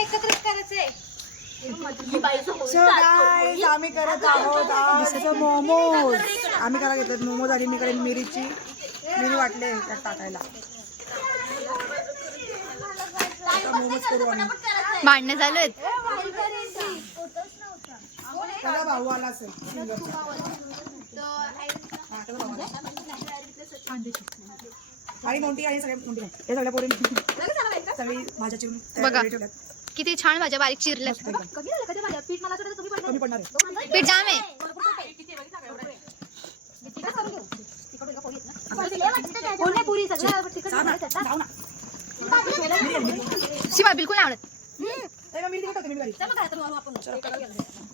एकत्रच करायचंय. आम्ही करत आहोत मोमोज. आम्ही करा घेतलेत मोमोज आणि मी करेन मिरीची मिरी वाटले त्यात टाकायला. मोमोज करू आम्ही. भांडणं चालू आहेत. त्याला भाऊ आला असेल आणि मोठी आणि सगळ्या मोठी हे सगळ्या पोरी सगळी भाज्या चिरून बघा किती छान भाज्या बारीक चिरल्यात. कमी पडणार आहे. पीठ जाम आहे. शिवा बिलकुल नाही आवडत.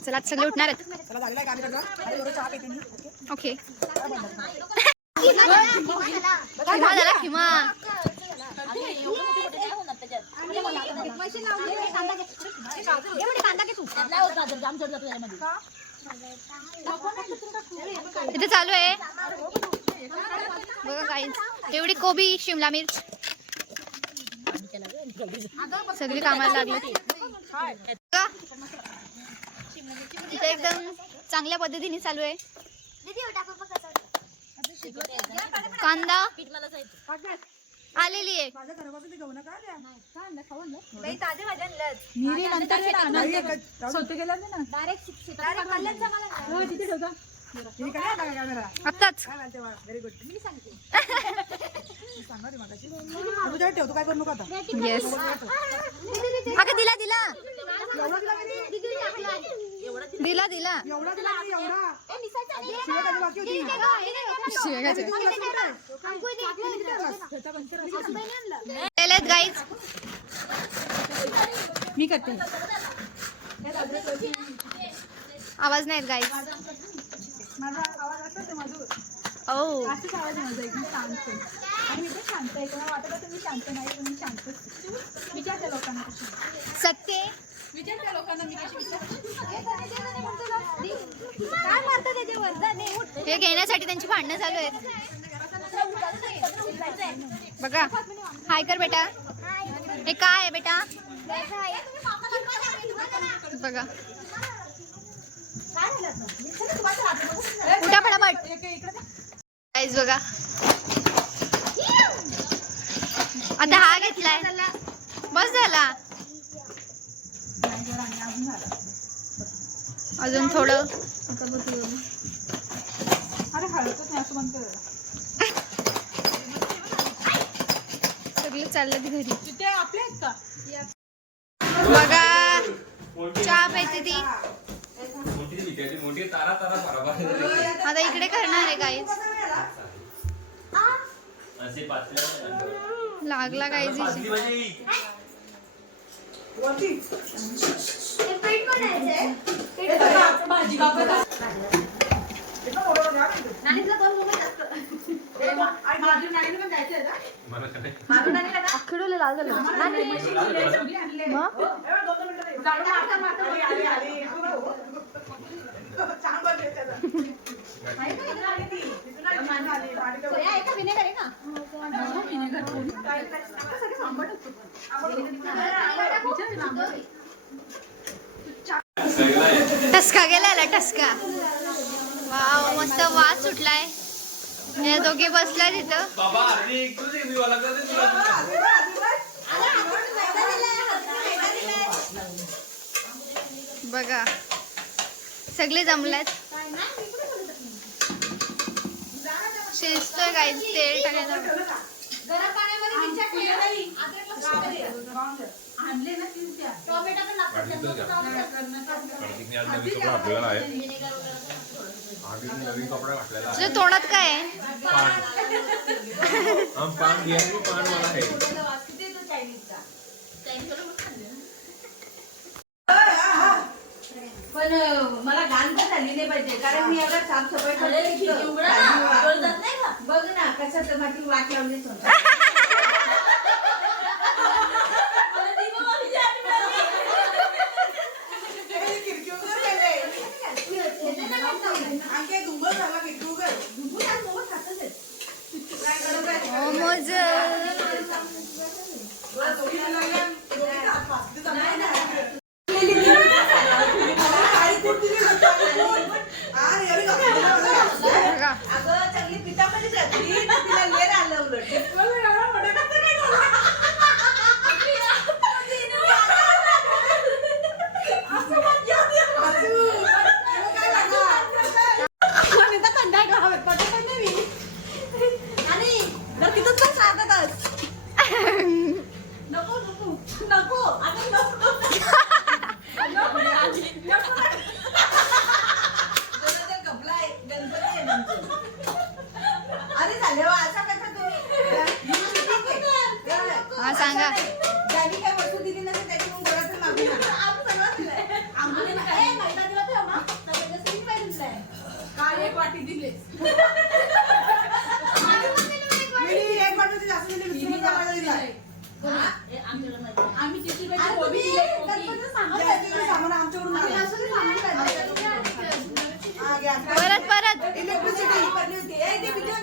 चला सगळे उठणार आहेत. ओके खिमा झाला खिमा. इथे चालू आहे बघा काही एवढी कोबी शिमला मिर्च सगळी कामाला लागली. इथे एकदम चांगल्या पद्धतीने चालू आहे. कांदा आलेली आहे. आत्ताच ठेवतो काय करू नका आता. येस अगं दिला दिला दिला दिला गाईज. मी करते आवाज नाही गाईज. ओ सत्य हे घेण्यासाठी त्यांची भांडणं चालू आहेत. बघा हाय कर बेटा. हे काय आहे बेटा बघा. उठा फटाफट गाईज बघा. आता हा घेतलाय बस झाला. अजून थोडं सगळे चाललं घरी. बघा चहा प्यायची ती आता इकडे करणार आहे गाईज. लागला गाईज. आखडवले लाल झालं. टसका गेला टसका. वाव मस्त वास सुटलाय. हे दोघे बसलाय तिथं. बघा सगळे जमल्यात. शिजतोय काय तेल टाकायचं. तुझ्या तोंडात काय आहे. पण मला घाण तर झाली नाही पाहिजे कारण मी एवढा साफसफाई बघ ना कसं माझी वाट लावलीच होती. मोमोज नको आता नको कपलाय गणपती आहे नंतर. अरे झाले असा कसा तुम्ही हा सांगा. ज्यांनी काय वस्तू दिली नसेल त्याची मग घरातून मागून काय एक वाटी दिले एक वाटी जास्त दिली आम्ही परत परत इलेक्ट्रिसिटी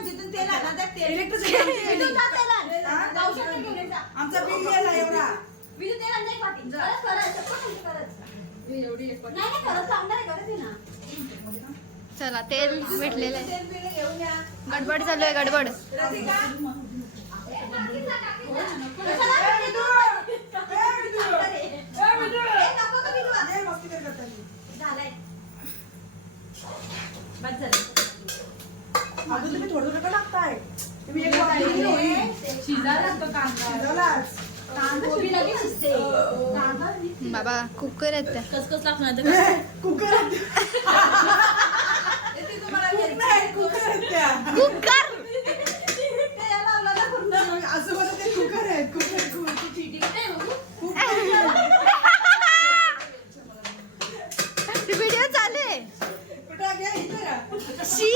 जिथून तेल आमचा बिल गेला एवढा चला तेल भेटलेलं आहे. तेल बिल घेऊन या. गडबड चालू आहे गडबड. अजून तुम्ही थोडं थोडं टाकताय. तुम्ही एक वाटी शिजायला लागतो कांदा बाबा कुकर आहेत त्या. कसकस लागणार कुकर कुकर असं मला ते कुकर आहे कुकर व्हिडिओ चालू आहे. शी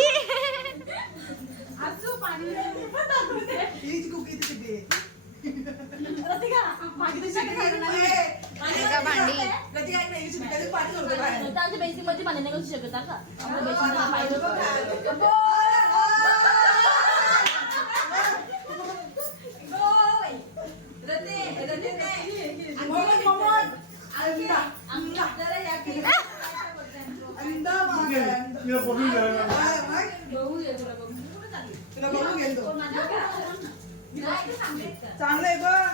चांगलं आहे बघ.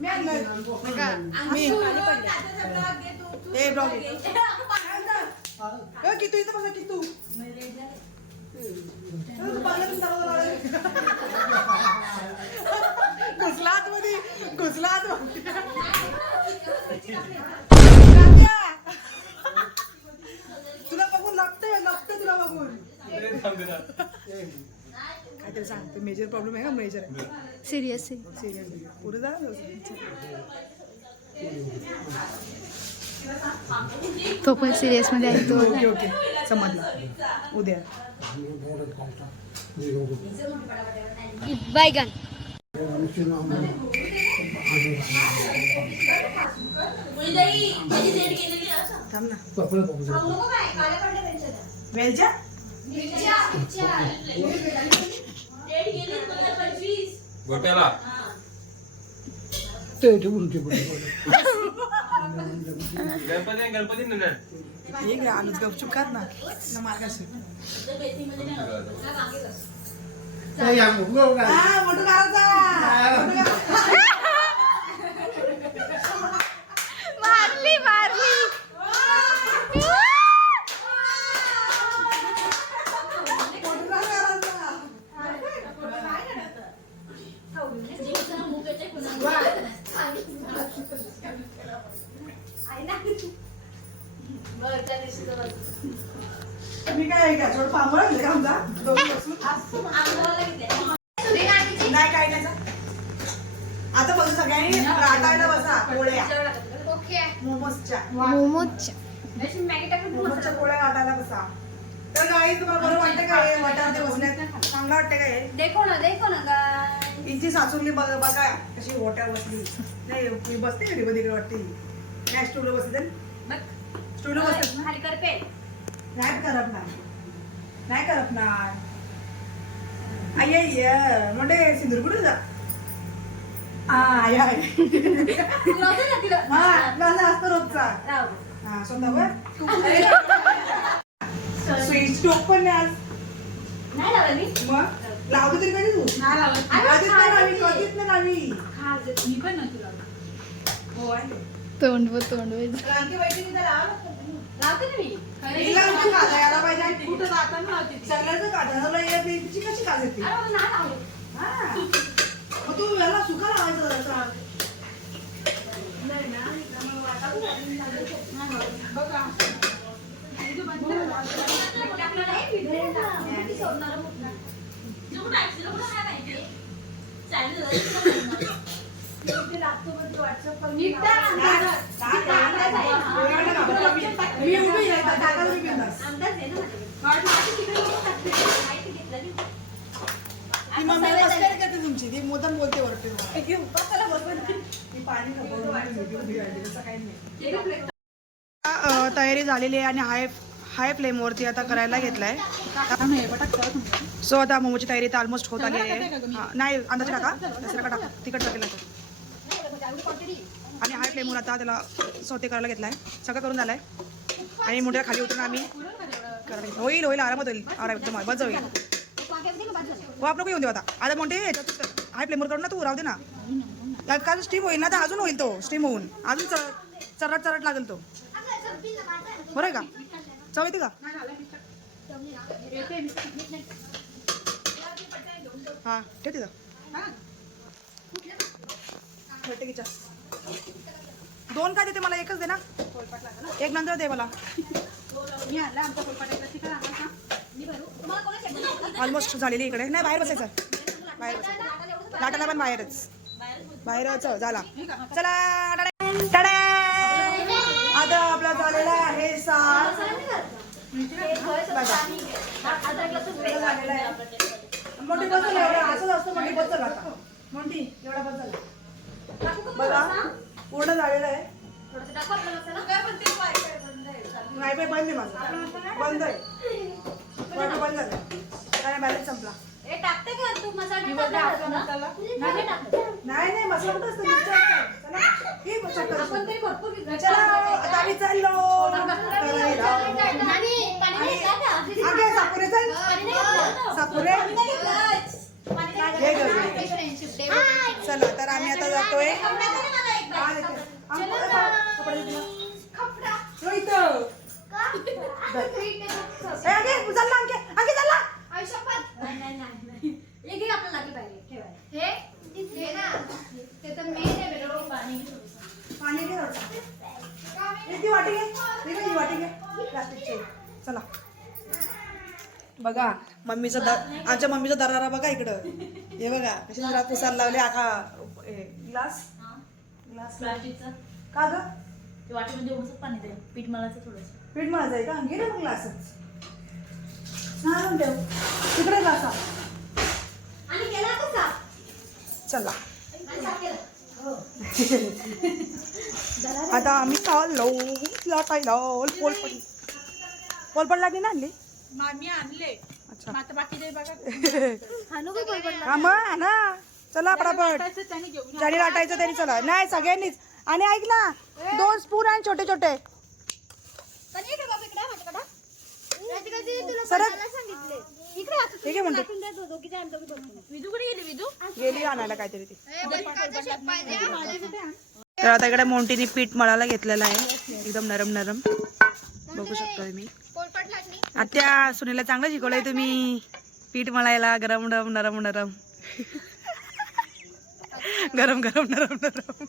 मी आणलंय. ए ब्लॉग कितू इथं बघा कितू घुसलात मध्ये घुसलात तुला बघून लागतंय तुला बघून काहीतरी सांगते. मेजर प्रॉब्लेम आहे का? मेजर आहे सिरियस सिरियस पुढे जा. तो पण सिरियस मध्ये आहे तो. ओके ओके समजला. उद्या बैगन थांब ना. वेलच्या गोट्याला गणपती एक आणूच गपचूप कर ना मार्गाशी. मोठं मारली मारली. मी काय गॅसवर पांबळ आणले का आमचा दोघं बसून? नाही काय नाही. आता बघ सगळ्यांनी लाटायला बसा पोळ्या मोमोजच्या मोमोजच्या पोळ्या लाटायला बसा. तर काही तुम्हाला बरं वाटतं का हे वाटावरती बसण्यात? चांगलं वाटतं का हे? देखो ना हिची सासूरली बघा कशी वाट्यावर बसली. नाही मी बसते कधी कधी वाटते. नाही स्टूलवर बसते स्टूलवर बसते खाली कर पे नाही करपणार. अय्य म्हणजे सिंदूर कुठे जा. असतो रोजचा. हा स्वतः स्विच टोक पण नाही आज. नाही लावली मग लावतो तरी कधी तू कधीच नाही लावी. मी पण नव्हती हो आहे. तोंड क्रांती वैद्य लावते ना मी हिला पण काढा यायला पाहिजे. आणि कुठं जाताना लावते ती. सगळ्याचं काढा तुला तिची कशी काज येते. अरे मला नाही लावलं हा मग तू याला सुका लावायचं जरासा. मी उभी आहे, टाकायला मी बिनधास्त. ती मम्मी मस्करी करते तुमची, ती मुद्दाम बोलते वरती. ती पाणी तयारी झालेली आहे आणि हाय फ्लेमवरती आता करायला घेतलाय. सो आता मोमोची तयारी तर ऑलमोस्ट होत आली आहे. नाही अंदाजे टाका, दसरा टाका, तिखट टाकेल आणि हाय फ्लेमवर आता त्याला सोते करायला घेतलाय. सगळं करून झालाय आणि मोठ्या खाली उतरून आम्ही करायला होईल होईल आरामात होईल. आराम एकदम बस होईल. हो आपण नको येऊन देऊ आता मोठे हाय फ्लेमवर करून ना तू राहू दे ना. कारण स्टीम होईल ना तर अजून होईल तो स्टीम होऊन अजून चरट चरट लागेल तो. बरं आहे का चव येते का. हा ठेवते का दोन काय देते मला एकच दे ना. एक नंतर दे मला. ऑलमोस्ट झालेली इकडे नाही बाहेर बसायचं. बाहेर बसायचं लाटाला पण बाहेरच झाला. चला आता आपला झालेला आहे सार. मोठी बसल असंच असतं. मोठी बसल आता मोठी एवढा बसल बघा पूर्ण झालेलं आहे. नाही बाई बंद आहे माझं बंद आहे. बंद झालं काय बॅलन्स संपला. नाही मसाला कुठं असतं. आता आम्ही चाललो सापुरे सापुरे. चला तर आम्ही आता जातोय. चला बघा मम्मीचा आमच्या मम्मीचा दरारा बघा इकडं. हे बघा कशी जरा पुसायला लावले. आखा ग्लास का ग वाटीमध्ये पाणी दे. पीठ मळायचं थोडंसं. पीठ मळायचं आहे का. घे ना ग्लासच ठेव तिकडे ग्लासा. चला आता आम्ही चाललो लाटायला. पोलपड लागली ना आणली मी आणले. अच्छा बाकी दे बघा. हा मग ना चला पटापट. ज्याने लाटायचं त्यांनी चला. नाही सगळ्यांनीच. आणि ऐक ना 2 स्पून आणि छोटे छोटे गेली आणायला काहीतरी ती. तर आता इकडे मोंटीने पीठ मळायला घेतलेलं आहे. एकदम नरम नरम बघू शकतो मी. आत्या सुनीला चांगलं शिकवलंय तुम्ही पीठ मळायला. गरम गरम नरम नरम गरम गरम नरम नरम.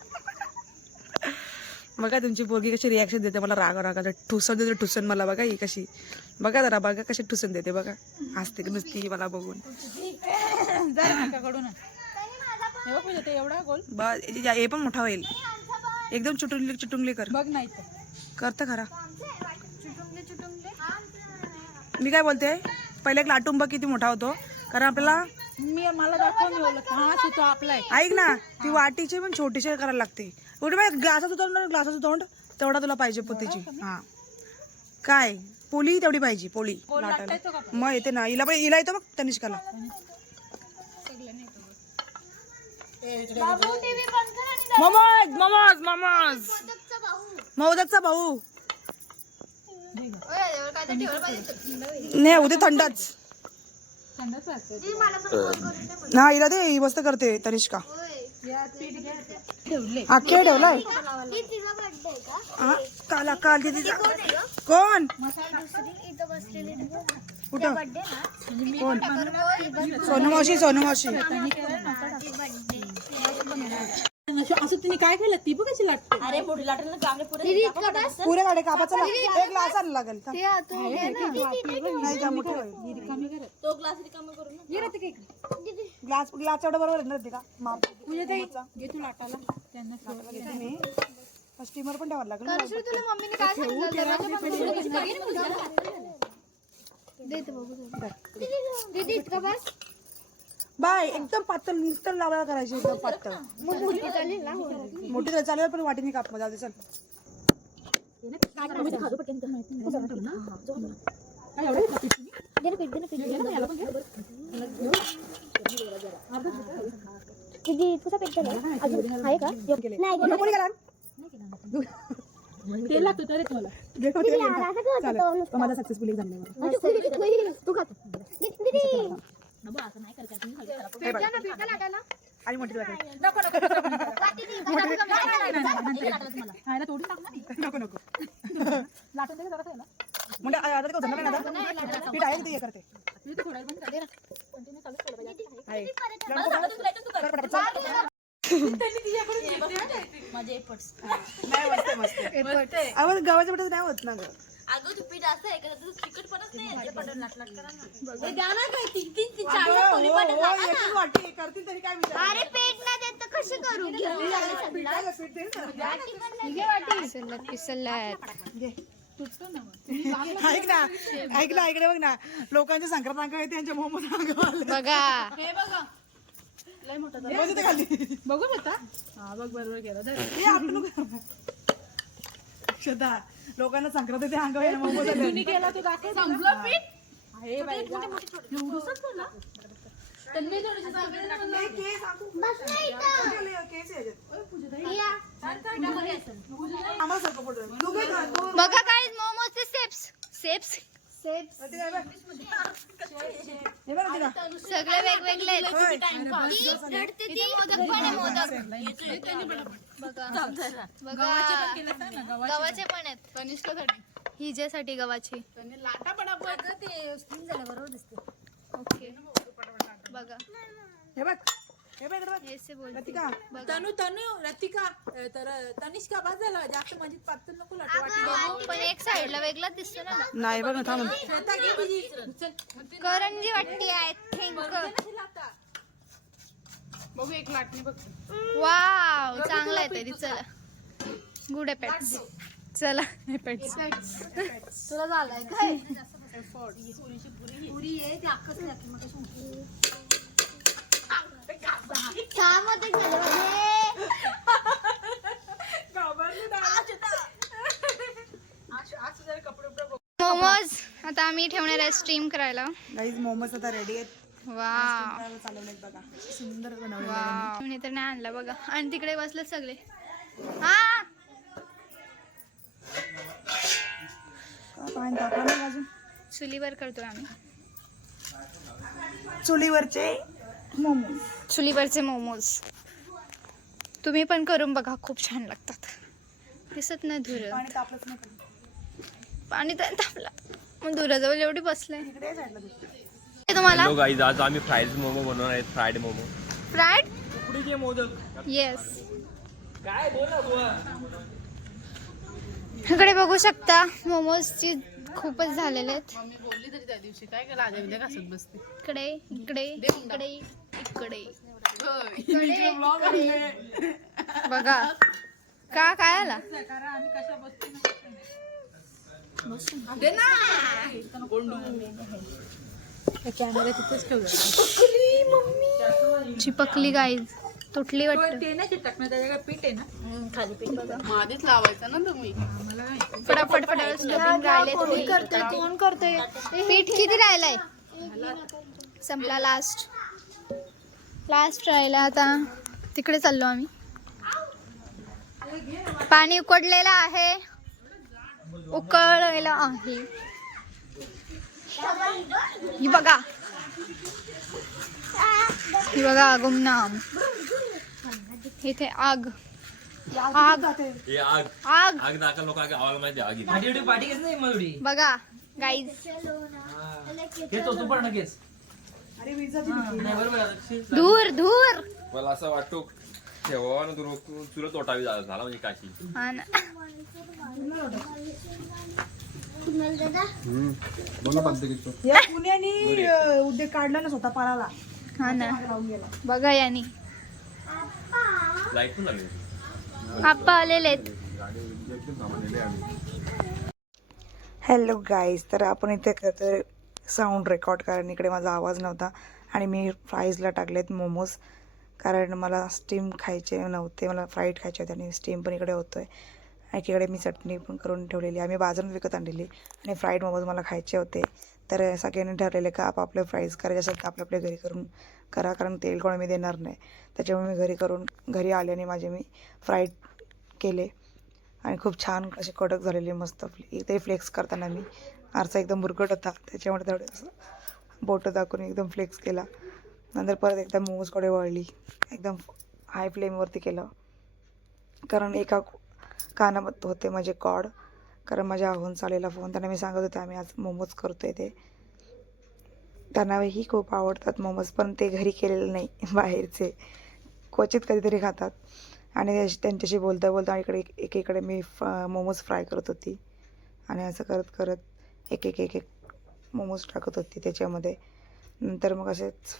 बघा तुमची पोरगी कशी रिॲक्शन देते मला. रागाचं ठुसन देते ठुसन मला. बघा ही कशी बघा जरा बघा कशी ठुसन देते बघा. हसते नुसती मला बघून. हे पण मोठा होईल एकदम. चुटुंगली कर बघ. नाही करत खरा. मी काय बोलते पहिले एक लाटून बघ किती मोठा होतो. कारण आपल्याला मला दाखव. ऐक ना ती वाटीची पण छोटीशी करायला लागते. ग्लासाचं तोंड तेवढा तुला पाहिजे पोतीची. हा काय पोळी तेवढी पाहिजे. पोळी लाटायला मग येते ना. हिला येतो मग तनिष्काला. मोमोज मोदकचा भाऊ नाही उद्या थंडच. हा हिला दे. ही मस्त करते तनिष्का. अख्खे ठेवलाय काल काल किती. कोण कुठं कोण. सोनू मावशी असं तुम्ही काय केलं ती बघ कशी लागते. अरे मोठी लाटून चांगले पुढे पुरे गाडे कापाचा एक ग्लास आणायला लागेल ते आतून घे ना. नाही का मोठे होईल तो ग्लास रिकामा करून ना. ग्लास ग्लास एवढं बरोबर आहे ना ते का माप घे तू लाटाला त्यांना स्टीमर पण ठेवायला लागेल तनुश्री, तुला मम्मीने काय सांगितलं? दरवाजा बंद करून देते बघू जरा. दीदी इतका बस. बाय एकदम पातळ नुसतं लावायला करायची एकदम पातळ मग मोठी चालेल ना. मोठी तर चालेल पण वाटीने काप मध्ये जाऊ दे चल दीदी तुझा पेट अजून आहे का? नको कोणी करा ते लागतं तर मला चालेल तो माझा सक्सेसफुल झालेला तू खात आणि मोठी वाटी. खायला तोडून टाक ना. नको नको लाटून दे जरा खायला. म्हणजे आता ते उचलणार नाही आता पीठ आहे ते हे करते तू ते थोडा वेळ बंद कर. आहे कर पटापट, चल. माझे एफर्ट्स. नाही मस्त आहे, मस्त आहे. अहो, गव्हाच्या पिठाचं नाही होत ना ग अगं तू पीठ असं आहे का तुझं चिकटपणच नाही आहे. पटकन लाट करा ना. हे द्या ना काय तीन तीन तीन चार चार कोणी पण हो, एकच वाटी करतील तरी काय विचार अरे पेट ना देत तर कसं करू? पीठ आहे का? पीठ देईल ना. पिसलत पिसलत. ऐक ना इकडे बघ ना लोकांचे संक्रांत अंक आहे त्यांच्या मोमोज अंगवाले बघा खाली बघू आता. हा बघ बरोबर केलं. धर. हे आपलं श्रद्धा लोकांना संक्रांत ते अंगवाले मोमोज कुणी केला तू दाखव. संपलं पीठ. आहे बाई गं. एवढंसंच झालं? त्यांनी थोडीशी सांगितलं ना मला. आम्हाला सारखं पडलं तू काय खा, तू बघा काय मोमोजचे स्टेप्स हे बघ तिला. सगळे वेगवेगळे आहेत. इथे मोदक पण आहे, मोदक बघा गव्हाचे पण आहेत. कनिष्कासाठी हिच्यासाठी गव्हाची. लाटा पडापड ते स्टीम झालं बरोबर दिसते. ओके बघा हे बघ इकडे बघ. ऐसे बोल रतिका, तनु रतिका तर तनिष्का बाद झाला जास्त माझी पातळ नको लाटू वाटी. पण एक साइडला वेगळा दिसतो ना. नाही बघ ना थांब श्वेता घे तुझी. चल करंजी वाटते आय थिंक. बघू एक लाटणी बघ. वाव चांगला आहे तरी. चला गुड एपेक्स. चला एपेक्स तुला झालाय काय? मोमोज आता आम्ही ठेवणार आहे स्टीम करायला. गाईज मोमोज आता रेडी आहेत. वाव चालवलेत बघा सुंदर बनवले वाव मी तर नाही आणला बघा. आणि तिकडे बसले सगळे. हा पाणी टाकलं नाही अजून. चुलीवर करतोय आम्ही. चुलीवरचे मोमोज. चुलीवरचे मोमोज तुम्ही पण करून बघा, खूप छान लागतात. दिसत नाही धुर. पाणी तापलंच नाही पण. पाणी तर तापलं मग धुराजवळ एवढी बसलंय. इकडे साईडला दिसतं. हे तुम्हाला हॅलो गाईज, आज आम्ही फ्राईड मोमो बनवणार आहेत. फ्राईड मोमो. फ्राईड उकडीचे मोदक. येस. काय बोल ना बुवा. इकडे बघू शकता मोमोजची खूपच झालेले आहेत. बोलली तरी त्या दिवशी काय केलं आज उद्या घासत बसते. इकडे इकडे इकडे इकडे इकडे बघा का काय आला. आम्ही कशा बसतो दे ना. कॅमेरा तिथेच ठेवला. चिपकली गाईज, तुटली वाटतं. ते नाही चिटकणार त्याच्याकडे पीठ आहे ना. खाली पीठ बघा. आधीच लावायचं ना तुम्ही. फटाफट फटाफट स्टफिंग राहिले. कोण करतोय? पीठ किती राहिलंय? संपला. लास्ट राहिला. आता तिकडे चाललो आम्ही. पाणी उकडलेलं आहे. ही बघा गुमनाम. इथे आग आग हे आग आग आग दाखल लोक आवाज माहिती आगी. बघा गाईज. अरे विजाची भीती. धूर धूर मला असं वाटतो ठेवा ना तुला तोटावी झाला म्हणजे काशी. हा ना. या पुण्याने उद्योग काढला ना स्वतः पाळाला. हा ना. बघा यानी लाईट पण लागली. आप्पा आलेले आहेत. हॅलो गाईज, तर आपण इथे करतोय साऊंड रेकॉर्ड, कारण इकडे माझा आवाज नव्हता आणि मी फ्राईजला टाकलेत मोमोज, कारण मला स्टीम खायचे नव्हते, मला फ्राईड खायचे होते आणि स्टीम पण इकडे होतोय. एकीकडे मी चटणी पण करून ठेवलेली, आम्ही बाजारात विकत आणलेली आणि फ्राईड मोमोज मला खायचे होते. तर सगळ्यांनी ठरलेले का आपापले फ्राईज करायचे असेल तर आपल्या घरी करून करा, कारण तेल कोण मी देणार नाही. त्याच्यामुळे मी घरी आल्याने मी फ्राईड केले आणि खूप छान असे कडक झालेले मस्त. ते फ्लेक्स करताना मी आरसा एकदम बुरकट होता, त्याच्यामुळे थोडं असं बोटं दाखवून एकदम फ्लेक्स केला. नंतर परत एकदा मोमोजकडे वळली, एकदम हाय फ्लेमवरती केलं, कारण एका कानात होते माझे कॉड, कारण माझ्या आहोंचा आलेला फोन. त्यांना मी सांगत होते आम्ही आज मोमोज करतोय ते. त्यांनाही खूप आवडतात मोमोज, पण ते घरी केलेले नाही, बाहेरचे क्वचित कधीतरी खातात. आणि त्यांच्याशी बोलता बोलता इकडे एकीकडे मी मोमोज फ्राय करत होती आणि असं करत करत एक एक एक एक मोमोज टाकत होती त्याच्यामध्ये. नंतर मग असेच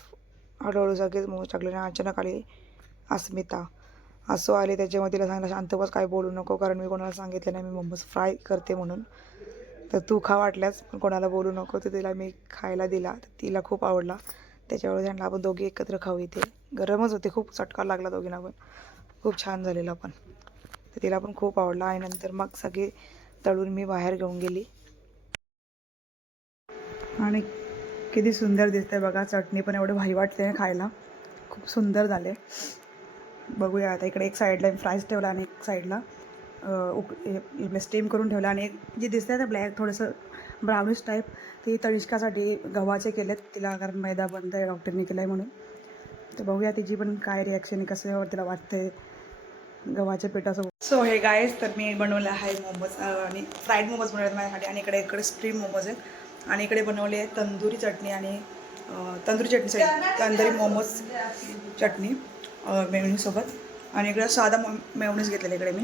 हळूहळू सगळेच मोमोज टाकले आणि अचानक आली अस्मिता. असं आले त्याच्यामध्ये, तिला सांगितलं शांत बस, काय बोलू नको, कारण मी कोणाला सांगितलं नाही मी मोमोज फ्राय करते म्हणून, तर तू खा वाटल्यास, पण कोणाला बोलू नको. तर तिला मी खायला दिला, तिला खूप आवडला. त्याच्यामुळे त्यांना आपण दोघी एकत्र खाऊ. इथे गरमच होते, खूप चटका लागला दोघींना पण, खूप छान झालेला पण, तर तिला पण खूप आवडला. आणि नंतर मग सगळे तळून मी बाहेर घेऊन गेली आणि किती सुंदर दिसतंय बघा. चटणी पण एवढं भारी वाटते खायला, खूप सुंदर झाले. बघूया आता. इकडे एक साईडला फ्राईज ठेवला आणि एक साईडला स्टीम करून ठेवला, आणि एक जे दिसतंय ना ब्लॅक थोडंसं ब्राउनिश टाईप, ते तनिष्कासाठी गव्हाचे केलेत तिला, कारण मैदा बंद आहे डॉक्टरने केलं आहे म्हणून. तर बघूया तिची पण काय रिॲक्शन आहे, कसं तिला वाटतंय गव्हाच्या पिठासोबत. सो हे गाईज, तर मी बनवलं आहे मोमोज आणि फ्राईड मोमोज बनवले माझ्यासाठी, आणि इकडे स्ट्रीम मोमोज आहेत, आणि इकडे बनवले आहे तंदुरी चटणी आणि तंदुरी मोमोज चटणी मेवणीसोबत, आणि इकडे साधा मेवणीच घेतलेलं इकडे मी.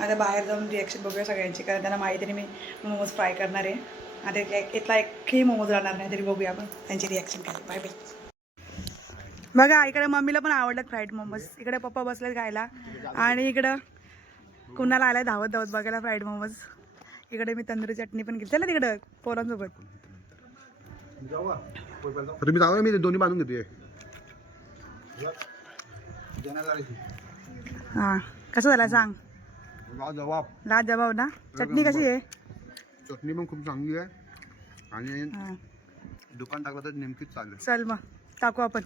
आता बाहेर जाऊन रिॲक्शन बघूया सगळ्यांची, कारण त्यांना माहिती आहे मी मोमोज फ्राय करणार आहे. आता इथला एकही मोमोज राहणार नाही, तरी बघूया आपण त्यांची रिॲक्शन काय. Bye bye. बघा इकडे मम्मीला पण आवडतात फ्राईड मोमोज, इकडे पप्पा बसलेत खायला, आणि इकडं कुणाला आलाय धावत धावत बघायला फ्राईड मोमोज. इकडे मी तंदुरी चटणी पण घेतली. चला तिकडं पोरांसोबत. तुम्ही जाऊ, मी दोन्ही बांधून घेतोय. हां, कसं झालं सांग. जबाब लाजवाब ना. चटणी कशी आहे? चटणी पण खूप चांगली आहे, आणि दुकान टाकलं तर नेमकीच चालेल. चल मग टाकू आपण,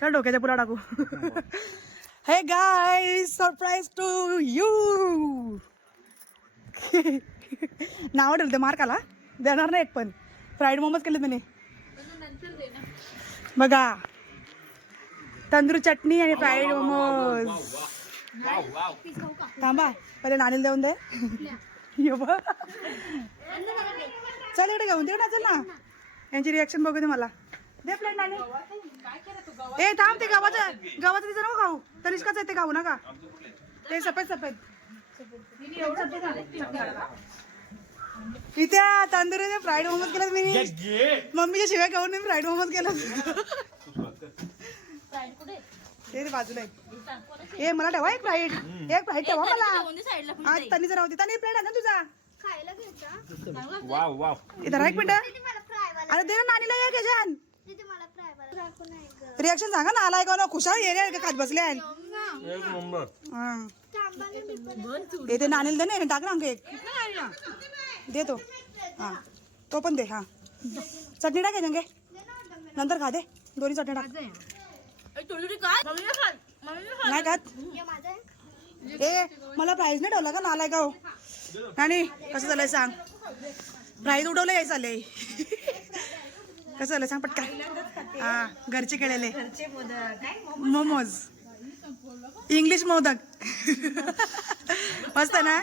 चल डोक्याच्या पुढे टाकू. हे गाईज, सरप्राईज टू यू. नाव ठेवते, मार्क आला देणार नाही एक पण. फ्राईड मोमोज केले त्याने बघा, तंदूरी चटणी आणि फ्राईड मोमोज. थांबा पहिले नाणीला देऊन दे. चल इकडे घेऊन दे ना, चल ना, यांची रिॲक्शन बघू दे मला. दे प्लेट नाणी. ए थांब, ते गव्हाचं तिचं नको खाऊ, तनिष्काच आहे ते खाऊ नका, ते सफेद. इथे तंदुरी फ्राईड मोमोज केलं मी, मम्मीच्या शिवाय खाऊन मी फ्राईड मोमोज केलं. ते बाजूला आहे. ए मला ठेवा एक फ्राईड ठेवा मला. आज तनीचं राहते, तनी प्लेट आहे ना तुझा. इथं एक मिनिट, अरे दे ना नानीला एक याच्यान. रिॲक्शन सांगा ना, आलाय का ना खुशाल ये खात बसले. ते नानीला दे ना, टाक ना एक दे तो. हां तो पण दे. हां चटणी टाक घे, नंतर खा दे, दोन्ही चटणी टाक. नाही खात. ए मला प्राईज नाही ठेवला का, नालाय का हो. नानी कसं झालंय सांग, प्राईज उडवलं याय चाललंय. कसं झालं सांग पटकन. हां घरचे केलेले मोमोज, इंग्लिश मोदक. मस्त ना,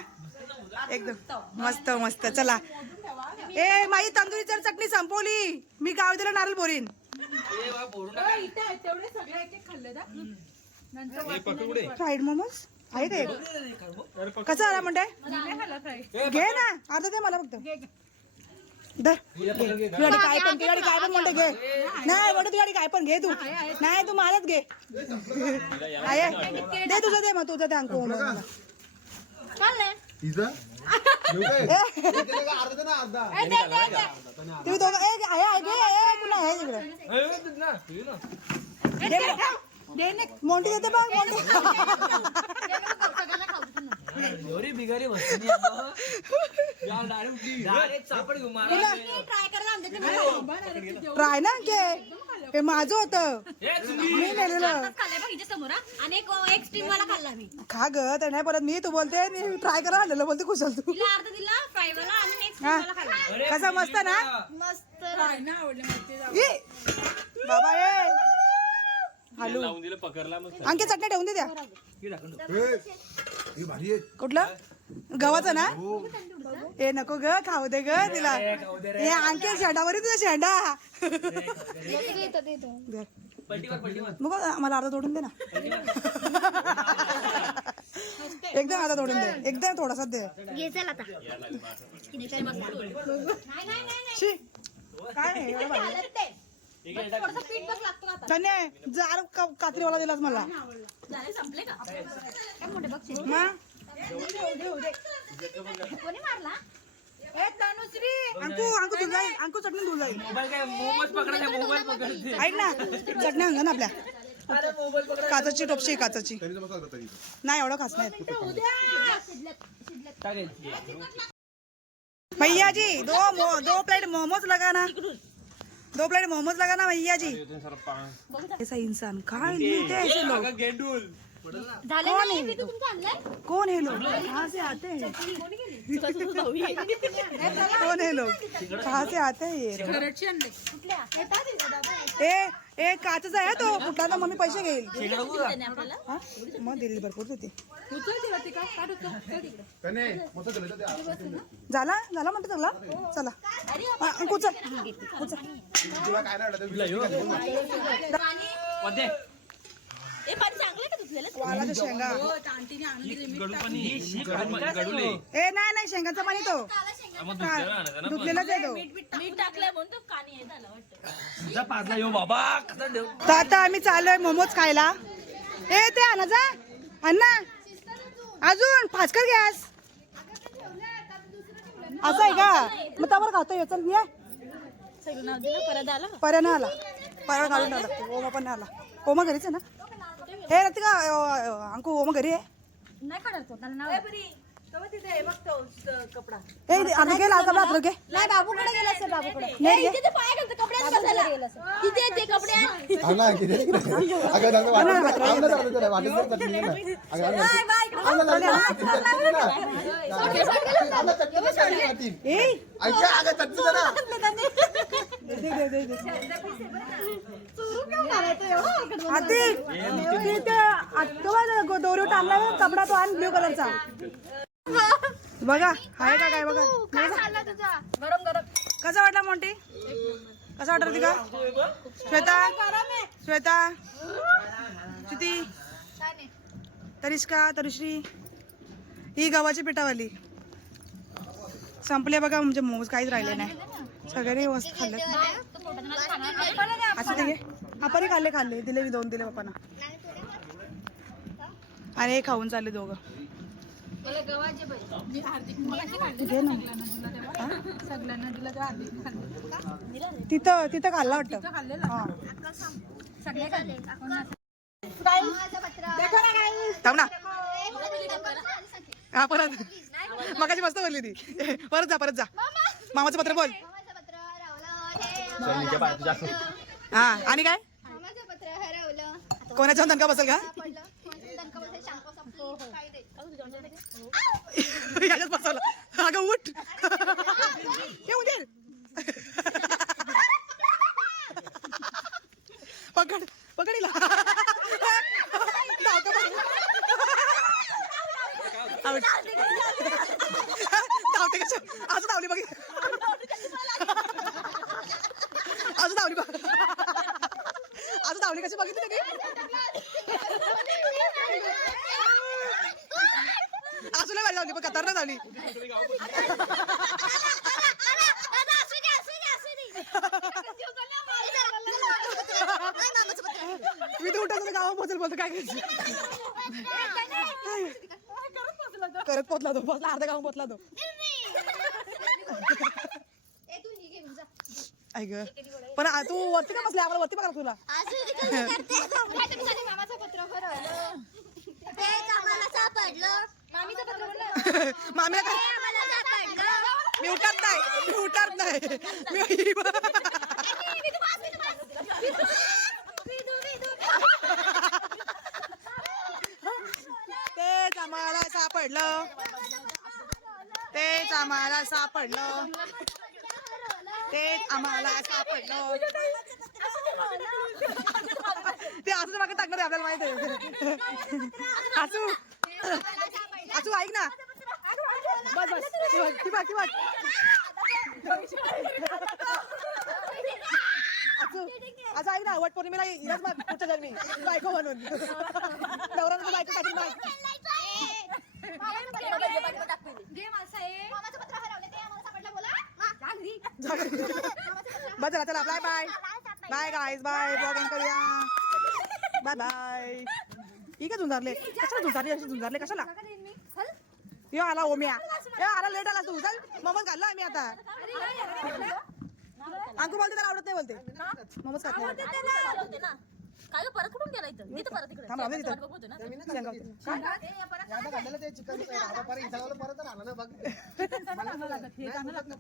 एकदम मस्त. चला, ए माझी तंदुरी चटणी संपवली, मी गाव दिला नारळ बोरीन. फ्राईड मोमोज आहे ते कसं आला म्हणते घे ना अर्धा दे मला फक्त धर. तुझ्याकडे काय पण तुझ्याकडे काय पण म्हणते घे नाही म्हणतो तुझ्याकडे काय पण घे तू नाही तू मलाच घे आहे दे तुझं दे मग तुझं दे अंकू मला पिझ्झा अर्धा दे ना अर्धा तुम्ही दोघं आहे घे तुला आहे तिकडे मोठी देते बघ ट्राय ना घे हे माझं होतं मी नेलेलं समोर आणि एक स्टीम वाला खाल्ला मी खा ग ते नाही परत मी तू बोलते मी ट्राय करा आणलेलं बोलते कुशल तू तिला अर्धा दिला फ्राय वाला आणि नेक्स्ट हा वाला खाल्ला कसा मस्त ना मस्त ये बाबा ये हालू लावून दिलं पकडला मग आणखी चटणी ठेवून दे द्या हे भारी आहे कुठलं गव्हाचं ना हे नको ग खाऊ दे ग तिला हे आणखी शेंडावर तुझा शेंडा धर. मग मला अर्धा तोडून दे ना एकदम अर्धा तोडून दे एकदम थोडासा दे शी काय नाही एवढं भारी. थोडंसं पीठ बस लागतो ना आता धन्य जार कात्रीवाला दिलास मला झाले संपले का काय मोठे बघ मग कोणी मारला अंकू अंकू धुल जाईल अंकू चटणी धुल जाईल ऐक ना चटणी अंग ना आपल्या काचाची टोपशी काचाची नाही एवढं खास नाही भैया जी दो प्लेट मोमोज लगाना 2 प्लेट मोमोज लगाना भैया जी ऐसा इंसान काय मिलते हैं ऐसे लोग झाले कौन नाही है मी तर तुमचं आणलंय कौन है लोग कहाँ से आते हैं कौन है लोग कहाँ से आते हैं ये ए काचचा आहे तो कुठला तर मम्मी पैसे घेईल आपल्याला हा? मग दिली भरपूर देते झाला झाला म्हणतो चला चला कुचल काय नाही ए पाणी चांगलं का तुझलेलं वालाच्या शेंगा ए नाही नाही शेंगाचं पाणी तो धुतलेलाच आहे तो मीठ टाकलंय म्हणून तो कानी हे झालं वाटतं तर आता आम्ही चाललोय मोमोज खायला ए ते आणा जा अण्णा अजून फाचकर गॅस असं आहे का मग त्यावर खातोय चल ये सगळं नाव दिलं परत आलं पर्यानं आला पर्या घालून आला ओमा पण नाही आला ओमा घरीच आहे ना हे रतिका अंकू ओमा घरी आहे नाही काढत तो त्याला नाव कपडा ए आता घे लाल कपडा आता घे नाही बाबूकडे गेला सर बाबूकडे नाही इथे ते पाय घालतो कपड्यात बसायला किती आहेत ते कपडे दोरी टांगला कपडा तो आण ब्ल्यू कलरचा बघा आहे का काय बघा गरम गरम कसा वाटला मोंटी कसा वाटत होती का श्वेता श्वेता श्रुती तरिष्का तरुश्री ही गव्हाची पिठावाली संपले बघा म्हणजे मोमोज काहीच राहिले नाही सगळे मस्त खाल्ले असं ते घे आपण खाल्ले दिले मी 2 दिले पप्पांना आणि हे खाऊन चालले दोघं घे ना तिथं खाल्ला वाटतं थांब ना हा परत मगाची मस्त बोलली ती परत जा मामाचं पत्र बोल हा आणि काय कोणाच्या दणका बसेल का याच्यात बसवलं अगं उठ येऊ दे पकड हिला धावते कशा आज धावली बघ आज धावली कशी बघितली झाली पण खतरनाक झाली मी तर उठायचं गावा पोहोचेल बोलतो काय करायचं करत पोचला तो पोचला अर्धा गाव पोचला तो ऐक पण तू वरती का बसली आम्हाला वरती बघा तुला मामाचं पत्र भरवलं मामीला काय मी उठत नाही मी तेच आम्हाला सापडलं तेच आम्हाला सापडलं ते असं मागे टाकणार आहे आपल्याला माहित आहे असू ऐक ना बस बस ती बघ असं ऐक ना वट पौर्णिमेला इलाच बघ पुढच्या जन्मी बायको म्हणून नवरा बायको टाकून बघ बस चला चला bye bye bye guys bye vlogging करूया बाय बाय ठीक आहे झुंजारले कशाला झुंजारले कशाला यो आला ओम्या आला लेट आला तू चल मोमोज घालला आम्ही आता अंकू बोलते त्याला आवडत नाही बोलते मोमोज खात नाही काय गं, परत कुठून गेला इथं मी तर परत इकडे थांब राहू दे तिथं. बघतो ना शेंगा होते.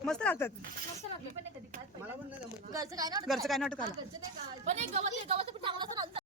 मस्त लागतात घरचं काय ना घरचं काय नाटक आलं पण एक गव्हाचं पीठ चांगलं असतं ना,